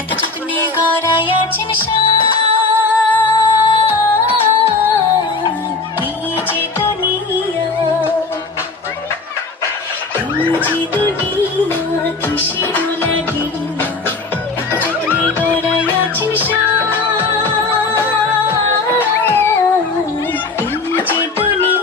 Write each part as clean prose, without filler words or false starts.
এত যত্নে গড়াই আছেন এই যে দুনিয়া, এই যে দুনিয়া কিসের লাগে এত যত্নে গড়াই আছেন এই যে দুনিয়া।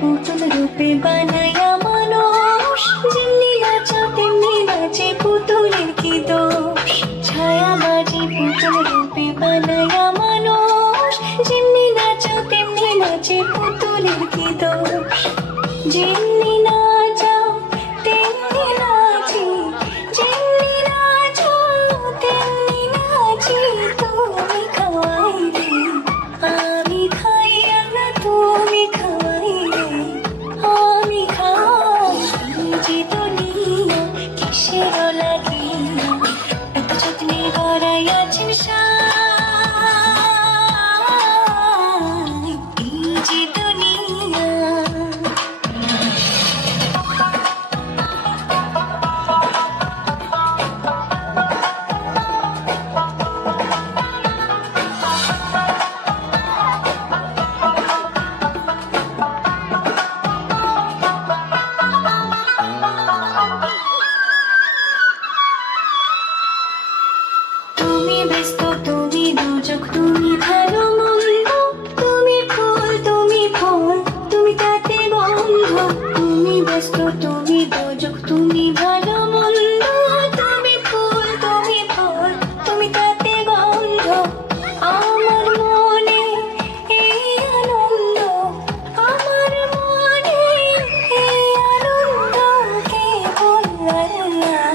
পুতুল রূপে বানায়া মানুষ, যেমনি নাচো তেমনি নাচে পুতুলের কি দোষ। ছায়াবাজি পুতুল রূপে বানায়া মানুষ, যেমনি নাচো তেমনি নাচে পুতুলের কি দোষ। যেমনি নাচো তেমনি নাচি, যেমনি নাচো তেমনি নাচি, তুমি খাওয়াইলে আমি খাই না তুমি খাওয়াইলে আমি খাই। এই যে দুনিয়া কিসের লাগিয়া এত যত্নে গড়াই আছেন এই যে দুনিয়া। তুমি ব্যস্ত তুমি দুজক তুমি ভালো মন্দ, তুমি ফুল তুমি ফল তুমি তাতে গন্ধ। তুমি ব্যস্ত তুমি দুজক তুমি ভালো মন্দ, তুমি ফুল তুমি ফল তুমি তাতে গন্ধ। আমার মনে এই আনন্দ, আমার মনে এই আনন্দ, কে বললাম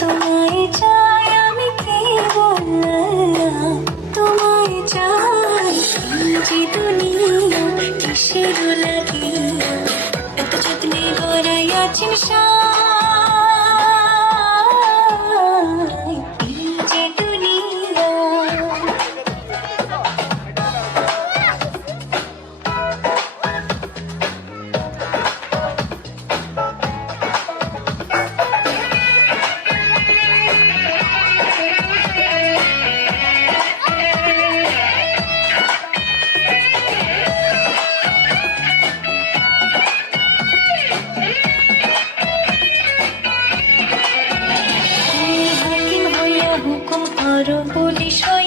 তোমায় চাই আমি, কে বললাম তোমায় চাই। এই যে দুনিয়া কিসের লাগিয়া এত যত্নে গড়াই আছেন এই যে দুনিয়া। হাকিম হইয়া হুকুম করো পুলিশ হইয়া